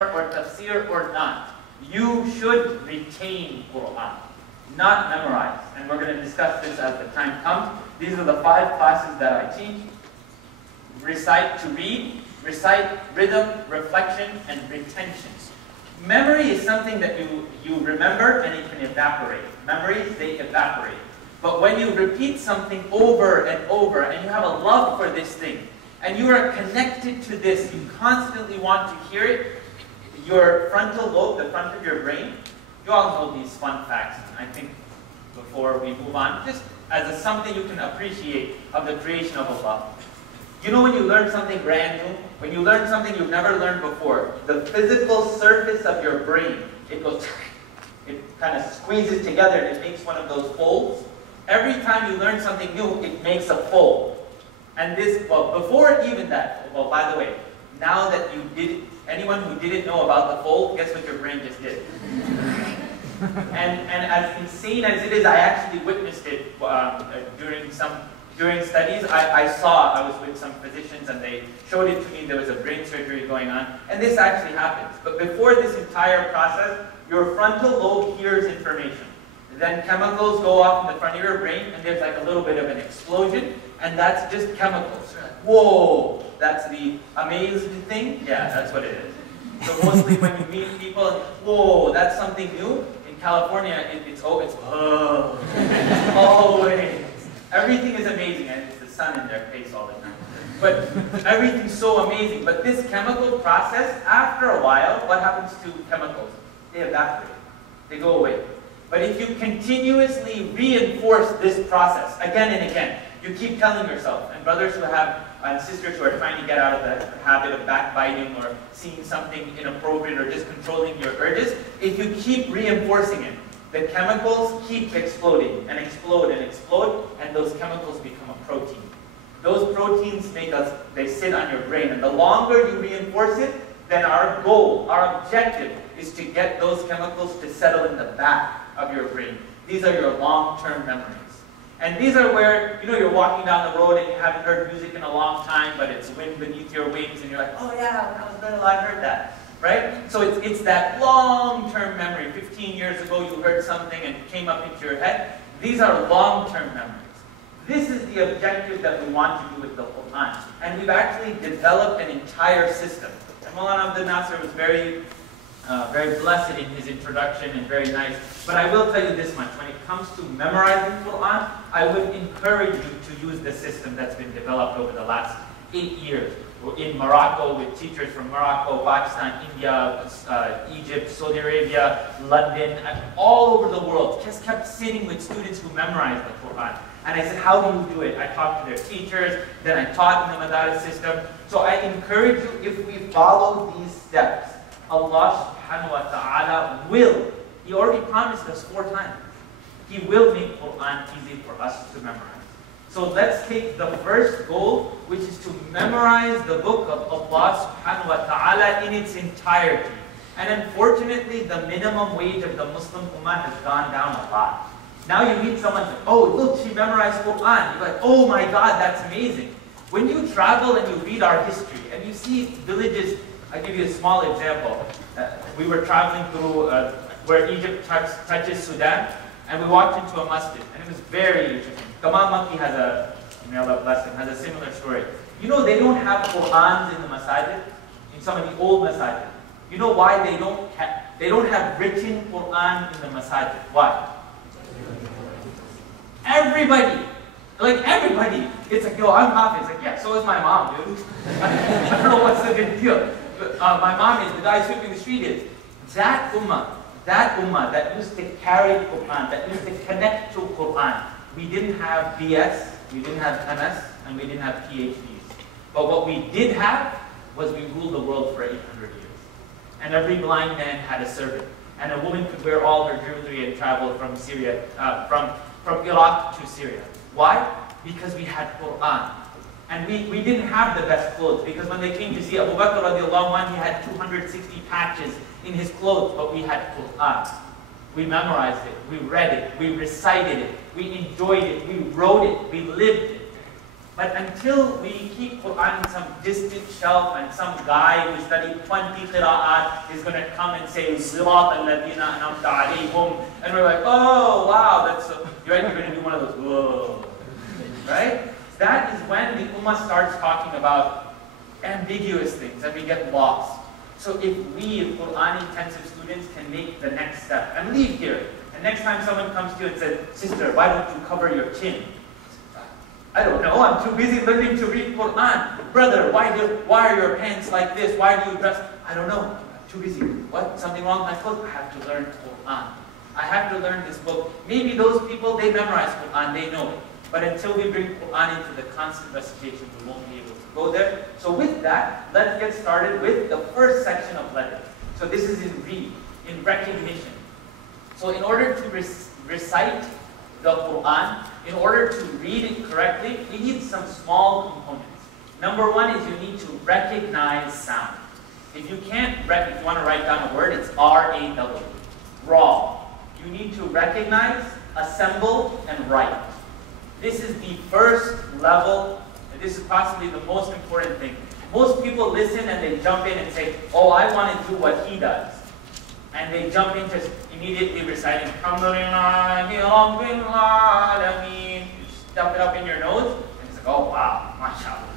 or tafsir or not, you should retain Quran, not memorize. And we're going to discuss this as the time comes. These are the 5 classes that I teach. Recite to read, recite, rhythm, reflection, and retention. Memory is something that you remember and it can evaporate. Memories, they evaporate. But when you repeat something over and over and you have a love for this thing, and you are connected to this, you constantly want to hear it, your frontal lobe, the front of your brain, you all know these fun facts. I think before we move on, just as something you can appreciate of the creation of Allah. You know when you learn something brand new, when you learn something you've never learned before, the physical surface of your brain, it goes, it kind of squeezes together and it makes one of those folds. Every time you learn something new, it makes a fold. And this, well, before even that, well, by the way, now that you did, anyone who didn't know about the fold, guess what your brain just did? and as insane as it is, I actually witnessed it during studies. I was with some physicians and they showed it to me. There was a brain surgery going on, and this actually happens. But before this entire process, your frontal lobe hears information. Then chemicals go off in the front of your brain, and there's like a little bit of an explosion, and that's just chemicals. Whoa, that's the amazing thing? Yeah, that's what it is. So mostly when you meet people, whoa, that's something new. In California, it's always everything is amazing, and it's the sun in their face all the time. But everything's so amazing. But this chemical process, after a while, what happens to chemicals? They evaporate. They go away. But if you continuously reinforce this process again and again, you keep telling yourself, and brothers who have, and sisters who are trying to get out of the habit of backbiting or seeing something inappropriate or just controlling your urges, if you keep reinforcing it, the chemicals keep exploding and explode and explode, and those chemicals become a protein. Those proteins they sit on your brain, and the longer you reinforce it, then our goal, our objective, is to get those chemicals to settle in the back of your brain. These are your long-term memories. And these are where, you're walking down the road and you haven't heard music in a long time, but it's wind beneath your wings, and you're like, oh yeah, when I was little, I heard that. Right? So it's that long-term memory. 15 years ago you heard something and it came up into your head. These are long-term memories. This is the objective that we want to do with the Quran. And we've actually developed an entire system. And Maulana Abdul Nasser was very blessed in his introduction and very nice. But I will tell you this much. When it comes to memorizing Quran, I would encourage you to use the system that's been developed over the last 8 years. In Morocco, with teachers from Morocco, Pakistan, India, Egypt, Saudi Arabia, London, all over the world. Just kept sitting with students who memorized the Quran. And I said, how do you do it? I talked to their teachers, then I taught in the Madaris system. So I encourage you, if we follow these steps, Allah subhanahu wa ta'ala will, He already promised us 4 times, He will make Quran easy for us to memorize. So let's take the first goal, which is to memorize the book of Allah subhanahu wa ta'ala in its entirety. And unfortunately, the minimum wage of the Muslim Ummah has gone down a lot. Now you meet someone like, oh, look, she memorized Quran. You're like, oh my God, that's amazing. When you travel and you read our history, and you see villages, I'll give you a small example. We were traveling through where Egypt touches Sudan, and we walked into a masjid, and it was very interesting. Kamal Makki has may Allah bless him, has a similar story. They don't have Qur'ans in the masajid, in some of the old masajid. You know why they don't have written Qur'an in the masajid? Why? Everybody, it's like, yo, I'm Hafidh. It's like, yeah, so is my mom, dude. I don't know what's the big deal. My mom is, the guy sweeping the street is. That ummah that used to carry Qur'an, that used to connect to Qur'an. We didn't have BS, we didn't have MS, and we didn't have PhDs. But what we did have was we ruled the world for 800 years. And every blind man had a servant. And a woman could wear all her jewelry and travel from Syria, from Iraq to Syria. Why? Because we had Qur'an. And we didn't have the best clothes, because when they came to see Abu Bakr radiallahu anh, he had 260 patches in his clothes, but we had Qur'an. We memorized it, we read it, we recited it, we enjoyed it, we wrote it, we lived it. But until we keep Quran in some distant shelf and some guy who studied 20 qira'at is going to come and say, Sirat al-ladina anamta alayhum, and we're like, oh, wow, that's so, you're going to do one of those, whoa, right? That is when the Ummah starts talking about ambiguous things and we get lost. So if we, Quran-intensive students, can make the next step and leave here, and next time someone comes to you and says, sister, why don't you cover your chin? I don't know, I'm too busy learning to read Quran. Brother, why are your pants like this? Why do you dress? I don't know, I'm too busy. What, something wrong with my clothes? I have to learn Quran. I have to learn this book. Maybe those people, they memorize Quran, they know it. But until we bring Quran into the constant recitation, we won't be able to go there. So with that, let's get started with the first section of letters. So this is in read, in recognition. So in order to recite the Quran, in order to read it correctly, we need some small components. Number one is you need to recognize sound. If you if you want to write down a word, it's R-A-W, raw. You need to recognize, assemble, and write. This is the first level, and this is possibly the most important thing. Most people listen and they jump in and say, oh, I want to do what he does. And they jump into immediately reciting, Alhamdulillahi Rabbil Alameen. You stuff it up in your nose, and it's like, oh wow, mashallah.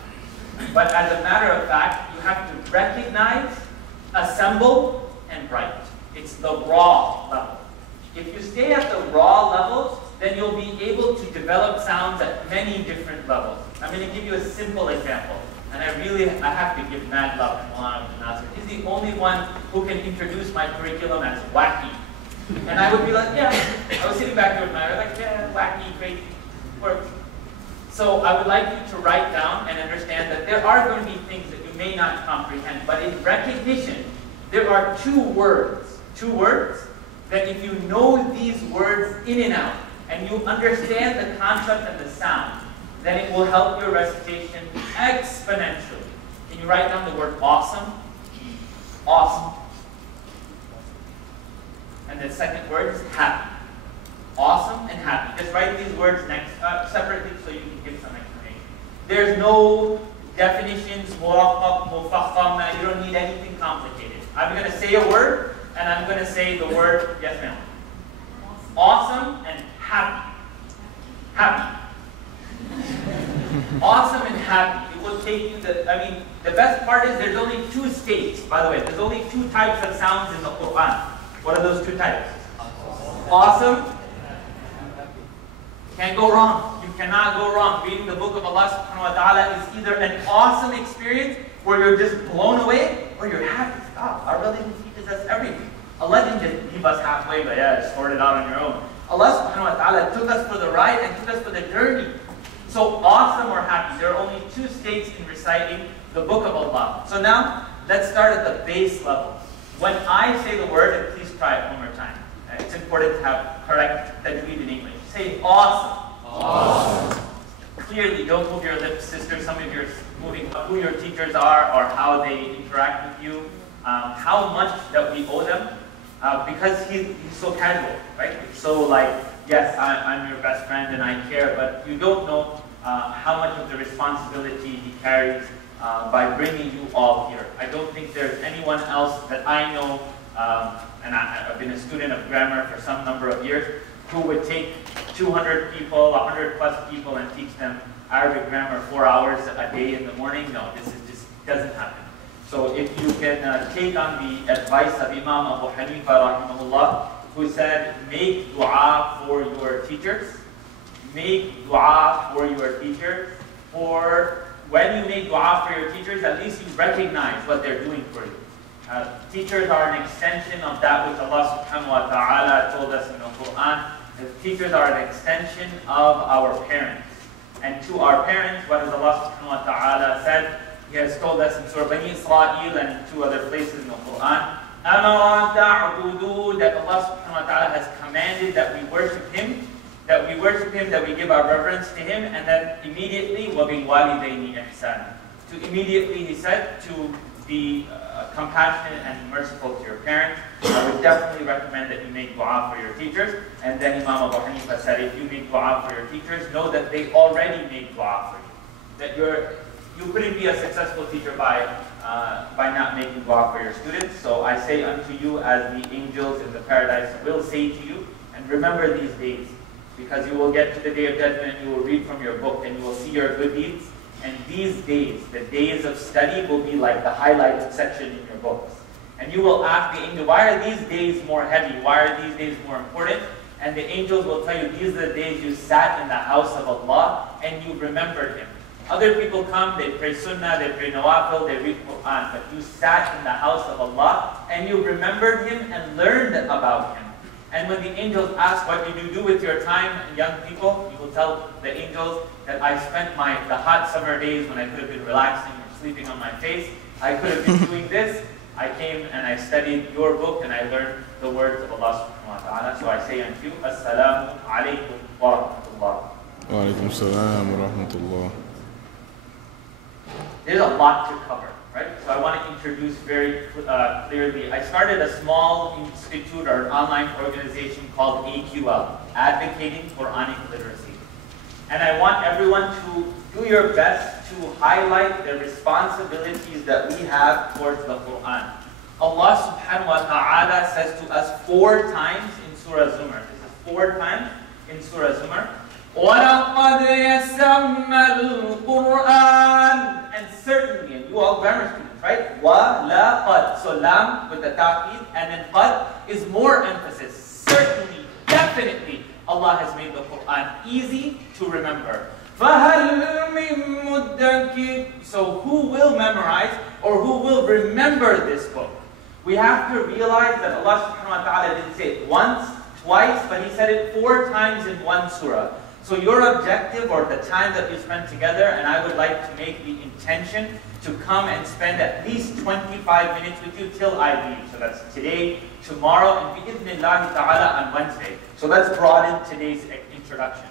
But as a matter of fact, you have to recognize, assemble, and write. It's the raw level. If you stay at the raw levels, then you'll be able to develop sounds at many different levels. I'm going to give you a simple example. And I have to give mad love to Maulana Abdul Nasir. He's the only one who can introduce my curriculum as wacky. And I would be like, yeah, I was sitting back there with my, I was like, yeah, wacky, crazy, works. So I would like you to write down and understand that there are going to be things that you may not comprehend, but in recognition, there are two words that if you know these words in and out, and you understand the concept and the sound, then it will help your recitation exponentially. Can you write down the word awesome? Awesome. And the second word is happy. Awesome and happy. Just write these words next separately so you can give some explanation. There's no definitions, muraqqaq, mufakham, you don't need anything complicated. I'm going to say a word, and I'm going to say the word, yes ma'am. Awesome and happy. Happy. Awesome and happy. It will take you the best part is there's only two states, by the way. There's only two types of sounds in the Quran. What are those two types? Awesome. Can't go wrong. You cannot go wrong. Reading the book of Allah subhanahu wa ta'ala is either an awesome experience where you're just blown away, or you're happy. Stop. Our religion teaches us everything. Allah didn't just leave us halfway, but yeah, just sort it out on your own. Allah subhanahu wa ta'ala took us for the ride and took us for the journey. So awesome or happy, there are only two states in reciting the book of Allah. So now, let's start at the base level. When I say the word, and please try it one more time. It's important to have correct tajweed in English. Say awesome. Awesome. Clearly, don't move your lips, sister. Some of you are moving who your teachers are or how they interact with you. How much that we owe them. Because he's so casual, right? So like, yes, I'm your best friend and I care, but you don't know how much of the responsibility he carries by bringing you all here. I don't think there's anyone else that I know, and I've been a student of grammar for some number of years, who would take 200 people, 100 plus people and teach them Arabic grammar 4 hours a day in the morning. No, this doesn't happen. So if you can take on the advice of Imam Abu Hanifa rahimahullah, who said, make dua for your teachers. Make dua for your teachers. For when you make dua for your teachers, at least you recognize what they're doing for you. Teachers are an extension of that which Allah subhanahu wa ta'ala told us in the Quran. The teachers are an extension of our parents. And to our parents, what has Allah subhanahu wa ta'ala said? He has told us in Surah Bani Israel and two other places in the Quran, that Allah subhanahu wa ta'ala has commanded that we worship Him, that we give our reverence to Him, and then immediately, وَبِالْوَالِدَيْنِ إِحْسَانًا. To immediately, He said, to be compassionate and merciful to your parents. I would definitely recommend that you make dua for your teachers. And then Imam Abu Hanifa said, if you make dua for your teachers, know that they already make dua for you. that you couldn't be a successful teacher by not making dua for your students. So I say unto you, as the angels in the paradise will say to you, and remember these days, because you will get to the day of judgment, and you will read from your book, and you will see your good deeds. And these days, the days of study, will be like the highlighted section in your books. And you will ask the angel, why are these days more heavy? Why are these days more important? And the angels will tell you, these are the days you sat in the house of Allah and you remembered Him. Other people come, they pray sunnah, they pray nawafil, they read Quran, but you sat in the house of Allah and you remembered Him and learned about Him. And when the angels ask, what did you do with your time, young people, you will tell the angels that I spent the hot summer days when I could have been relaxing or sleeping on my face, I could have been doing this. I came and I studied your book and I learned the words of Allah subhanahu wa ta'ala. So I say unto you, Assalamu alaikum wa rahmatullah. Wa alaikum assalam wa rahmatullah. There's a lot to cover, right? So I want to introduce very clearly. I started a small institute or an online organization called AQL, Advocating Quranic Literacy. And I want everyone to do your best to highlight the responsibilities that we have towards the Quran. Allah subhanahu wa ta'ala says to us 4 times in Surah Zumar. This is 4 times in Surah Zumar. وَلَقَدْ يَسَّرْنَا الْقُرْآنَ. And certainly, and you all grammar students, right? وَلَقَدْ. So lam with the ta'qid, and then qad is more emphasis. Certainly, definitely, Allah has made the Quran easy to remember. فَهَلْ مِن مُدَّكِرٍ. So who will memorize or who will remember this book? We have to realize that Allah subhanahu wa ta'ala didn't say it once, twice, but He said it 4 times in one surah. So your objective, or the time that you spend together, and I would like to make the intention to come and spend at least 25 minutes with you till I leave. So that's today, tomorrow, and bi'idhnillahi ta'ala on Wednesday. So let's broaden today's introduction.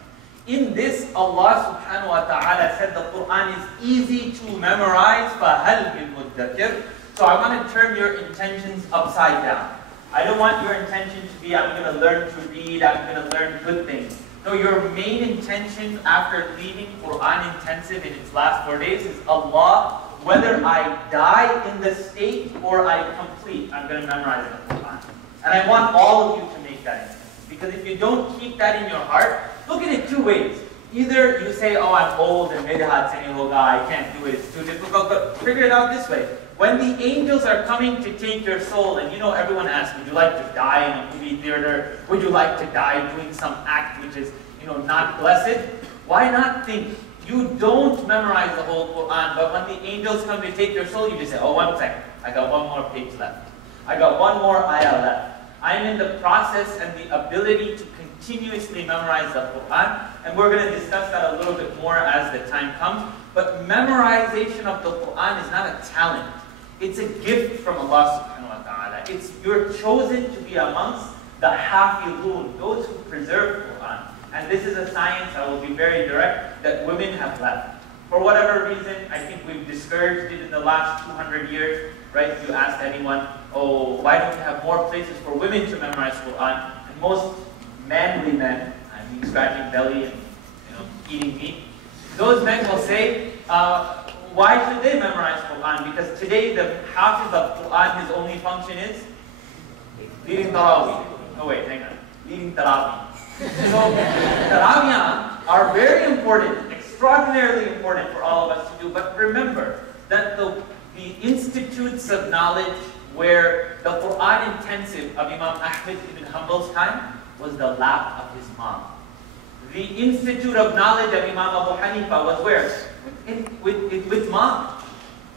In this, Allah subhanahu wa ta'ala said the Quran is easy to memorize. فَهَلْ مِن مُدَّكِرٍ. So I want to turn your intentions upside down. I don't want your intention to be, I'm going to learn to read, I'm going to learn good things. No, your main intention after leaving Quran Intensive in its last 4 days is, Allah, whether I die in the state or I complete, I'm going to memorize the Quran. And I want all of you to make that intention. Because if you don't keep that in your heart, look at it 2 ways. Either you say, oh, I'm old and midhat se nahi hoga, I can't do it, it's too difficult, but figure it out this way. When the angels are coming to take your soul, and you know everyone asks, would you like to die in a movie theater? Would you like to die doing some act which is, not blessed? Why not think? You don't memorize the whole Quran, but when the angels come to take your soul, you just say, oh, 1 second, I got 1 more page left. I got 1 more ayah left. I'm in the process and the ability to continuously memorize the Quran, and we're going to discuss that a little bit more as the time comes. But memorization of the Quran is not a talent. It's a gift from Allah subhanahu wa ta'ala. You're chosen to be amongst the hafidhun, those who preserve Quran. And this is a science, I will be very direct, that women have left. For whatever reason, I think we've discouraged it in the last 200 years, right? If you ask anyone, oh, why don't you have more places for women to memorize Quran? And most manly men, I mean scratching belly and eating meat, those men will say, why should they memorize Quran? Because today the Hafidh of Quran, his only function is leading Tarawih. Oh wait, hang on. Leading Tarawih. So Tarawih are very important, extraordinarily important for all of us to do. But remember that the institutes of knowledge where the Quran Intensive of Imam Ahmad ibn Hanbal's time was the lap of his mom. The Institute of Knowledge of Imam Abu Hanifa was where? With mom.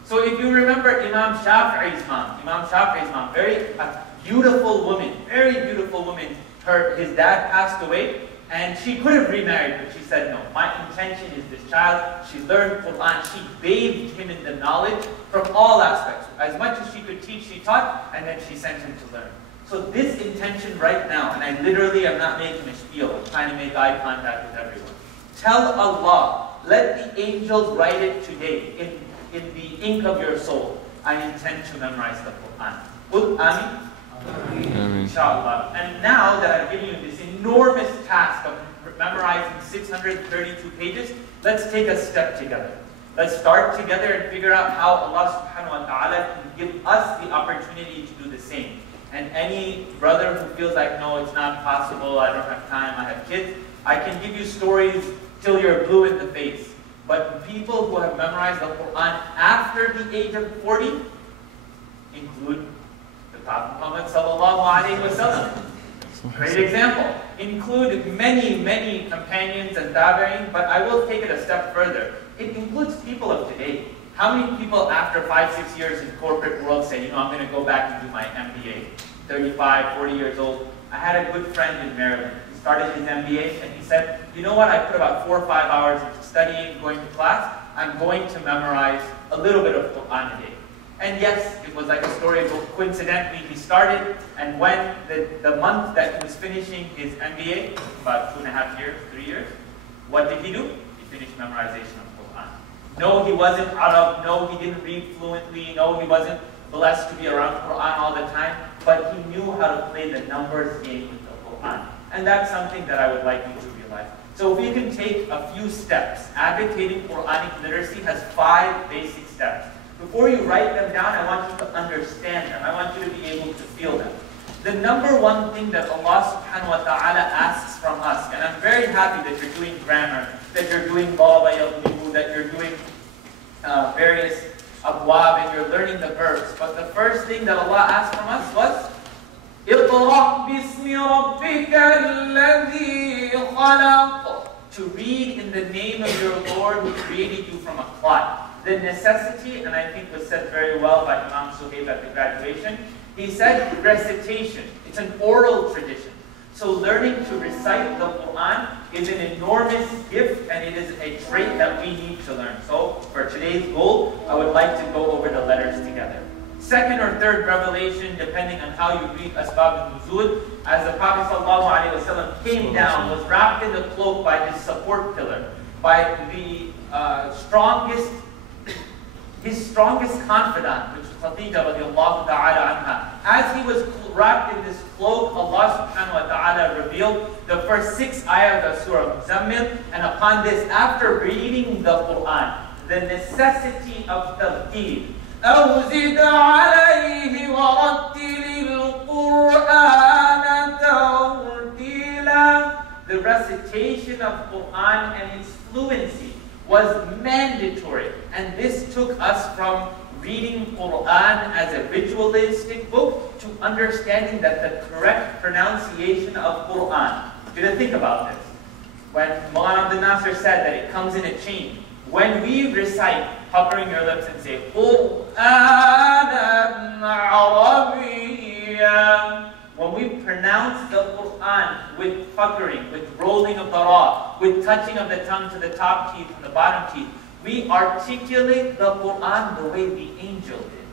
So if you remember Imam Shafi'i's mom, very beautiful woman, very beautiful woman. His dad passed away, and she could have remarried, but she said, no, my intention is this child. She learned Quran. She bathed him in the knowledge from all aspects. As much as she could teach, she taught, and then she sent him to learn. So this intention right now, and I literally am not making a spiel, I'm trying to make eye contact with everyone. Tell Allah, let the angels write it today in the ink of your soul. I intend to memorize the Quran. Qul Amin. Inshallah. And now that I've given you this enormous task of memorizing 632 pages, let's take a step together. Let's start together and figure out how Allah subhanahu wa ta'ala can give us the opportunity to do the same. And any brother who feels like, no, it's not possible, I don't have time, I have kids, I can give you stories till you're blue in the face. But people who have memorized the Quran after the age of 40 include the Prophet Muhammad sallallahu alaihi wasallam. Great example. Include many, many companions and tabi'in, but I will take it a step further. It includes people of today. How many people after 5-6 years in corporate world say, you know, I'm going to go back and do my MBA? 35, 40 years old. I had a good friend in Maryland. He started his MBA and he said, you know what, I put about 4 or 5 hours into studying, going to class. I'm going to memorize a little bit of Quran a day. And yes, it was like a storybook. Coincidentally, he started, and when the month that he was finishing his MBA, about 2.5 years, 3 years, what did he do? He finished memorization of Quran. No, he wasn't Arab. No, he didn't read fluently. No, he wasn't blessed to be around Quran all the time. But he knew how to play the numbers game with the Quran. And that's something that I would like you to realize. So if you can take a few steps, advocating Quranic literacy has 5 basic steps. Before you write them down, I want you to understand them. I want you to be able to feel them. The number one thing that Allah subhanahu wa ta'ala asks from us, and I'm very happy that you're doing grammar, that you're doing baba yaghlibu, that you're doing various abwab, and you're learning the verbs. But the first thing that Allah asked from us was, اقرأ باسم ربك الذي خلق. To read in the name of your Lord who created you from a clot. The necessity, and I think was said very well by Imam Suhaib at the graduation, he said recitation. It's an oral tradition. So learning to recite the Quran is an enormous gift, and it is a trait that we need to learn. So for today's goal, I would like to go over the letters together. Second or third revelation, depending on how you read Asbab al-Nuzul, as the Prophet ﷺ came down, was wrapped in the cloak by his support pillar, by the his strongest confidant, which was Khadija radiallahu ta'ala anha. As he was wrapped in this cloak, Allah subhanahu wa ta'ala revealed the first 6 ayahs of Surah Muzammil, and upon this, after reading the Quran, the necessity of tafqir. أَوْزِدْ عَلَيْهِ وَرَتِّلِ الْقُرْآنَ تَرْتِيلًا. The recitation of Quran and its fluency was mandatory, and this took us from reading Quran as a ritualistic book to understanding that the correct pronunciation of Quran. You gotta think about this. When Maulana Abdul Nasir said that it comes in a chain, when we recite, puckering your lips and say Qur'anan Arabiyyan, when we pronounce the Quran with puckering, with rolling of the ra, with touching of the tongue to the top teeth and the bottom teeth, we articulate the Quran the way the angel did.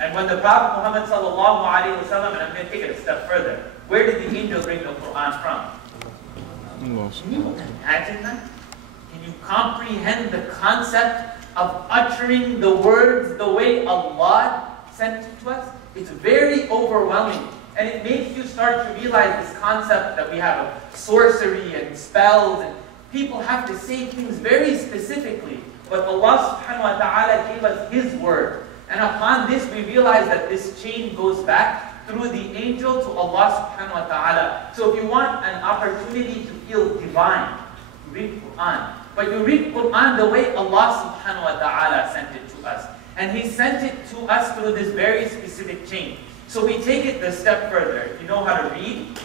And when the Prophet Muhammad sallallahu alaihi wasallam, and I'm going to take it a step further, where did the angel bring the Quran from? Can you imagine that? Can you comprehend the concept of uttering the words the way Allah sent it to us? It's very overwhelming. And it makes you start to realize this concept that we have of sorcery and spells, and people have to say things very specifically. But Allah subhanahu wa ta'ala gave us His word. And upon this we realize that this chain goes back through the angel to Allah subhanahu wa ta'ala. So if you want an opportunity to feel divine, you read Quran. But you read Quran the way Allah subhanahu wa ta'ala sent it to us. And He sent it to us through this very specific chain. So we take it a step further. If you know how to read,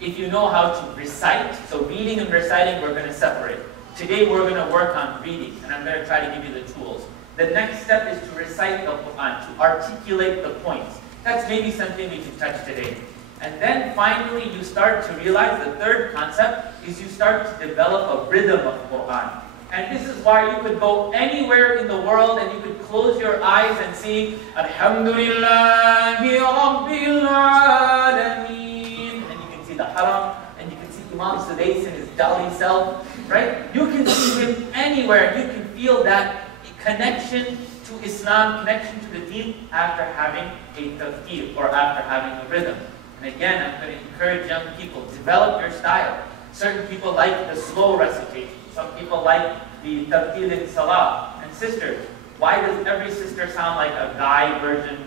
if you know how to recite, so reading and reciting we're going to separate. Today we're going to work on reading, and I'm going to try to give you the tools. The next step is to recite the Quran, to articulate the points. That's maybe something we can touch today. And then finally you start to realize the third concept is you start to develop a rhythm of Quran. And this is why you could go anywhere in the world and you could close your eyes and sing Alhamdulillahi Rabbil Alameen. And you can see the haram, and you can see Imam Sudais in his jolly self, right? You can see him anywhere. You can feel that connection to Islam, connection to the deen after having a tafqir or after having a rhythm. And again, I'm going to encourage young people, develop your style. Certain people like the slow recitation. Some people like the tartil in salah. sisters. Why does every sister sound like a guy version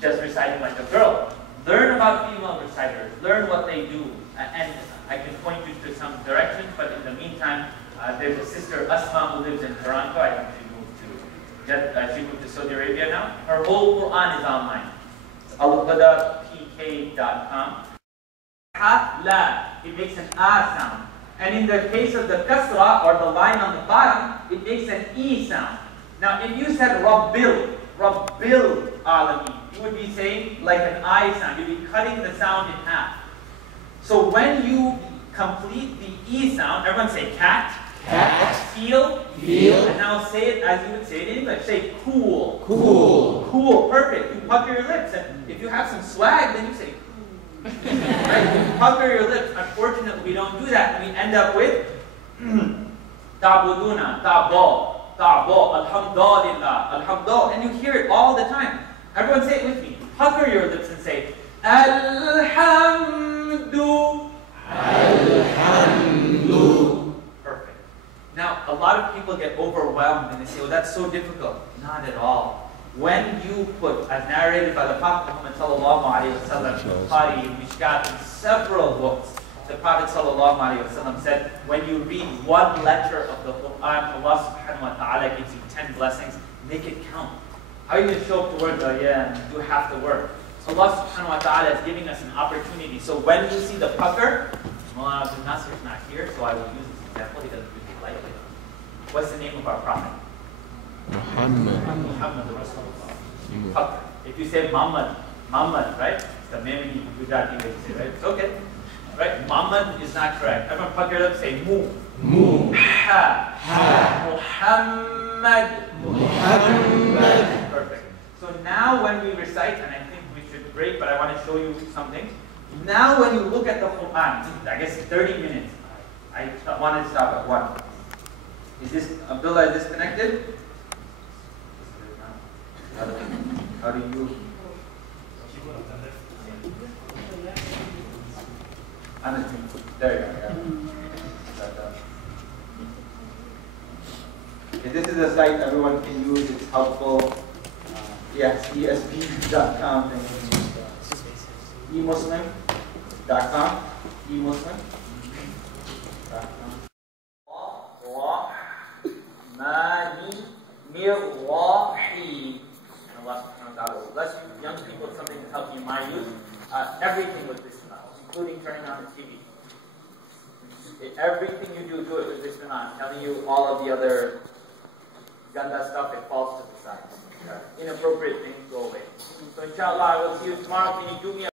just reciting like a girl? Learn about female reciters. Learn what they do. And I can point you to some directions, but in the meantime, there's a sister, Asma, who lives in Toronto. I think she moved to Saudi Arabia now. Her whole Quran is online. It's alhuda.pk.com. Ha, la. It makes an a sound. And in the case of the kasra, or the line on the bottom, it makes an e sound. Now, if you said Rabbil Alamin, you would be saying like an I sound. You'd be cutting the sound in half. So when you complete the E sound, everyone say cat, cat, feel, and now say it as you would say it in English. Say cool, cool, cool, perfect. You pucker your lips, and if you have some swag, then you say cool. Right? You pucker your lips. Unfortunately, we don't do that, and we end up with ta'buduna, ta'bo, alhamdulillah, alhamdulillah, and you hear it all the time. Everyone say it with me. Pucker your lips and say alhamdu. Alhamdu. Perfect. Now, a lot of people get overwhelmed and they say, "Oh, that's so difficult." Not at all. When you put, as narrated by the Prophet Muhammad sallallahu alaihi wasallam, Bukhari, Mishkat, and several books, the Prophet sallallahu alaihi wasallam said, when you read one letter of the Quran, Allah subhanahu wa ta'ala gives you 10 blessings. Make it count. How are you going to show up to work? Oh, yeah, and do half the work. So Allah subhanahu wa ta'ala is giving us an opportunity. So when you see the pucker, Mullah Abdul Nasir is not here, so I will use this example. He doesn't really like it. What's the name of our Prophet? Muhammad. Muhammad Rasulullah. Pucker. If you say Muhammad, right? It's the Memini Gujarati way to say, right? It's okay. Right? Muhammad is not correct. Everyone pucker your lips, say Mu. Mu. Ha. Ha. Muhammad. Muhammad. Perfect. So now when we recite, and I think we should break, but I want to show you something. Now when you look at the Quran, I guess 30 minutes. I wanted to stop at 1. Is this, Abdullah, is this connected? How do you? There you go. Okay, this is a site everyone can use. It's helpful. Yes, esp.com. emuslim.com. emuslim.com. Mirwahi. Allah subhanahu wa ta'ala will bless you. Young people, it's something that's helping you my youth. Everything with Bismillah, including turning on the TV. Everything you do it with Bismillah. I'm telling you, all of the other ganda stuff, it falls to the side. Inappropriate things go away. So inshallah, I will see you tomorrow. Can you do me a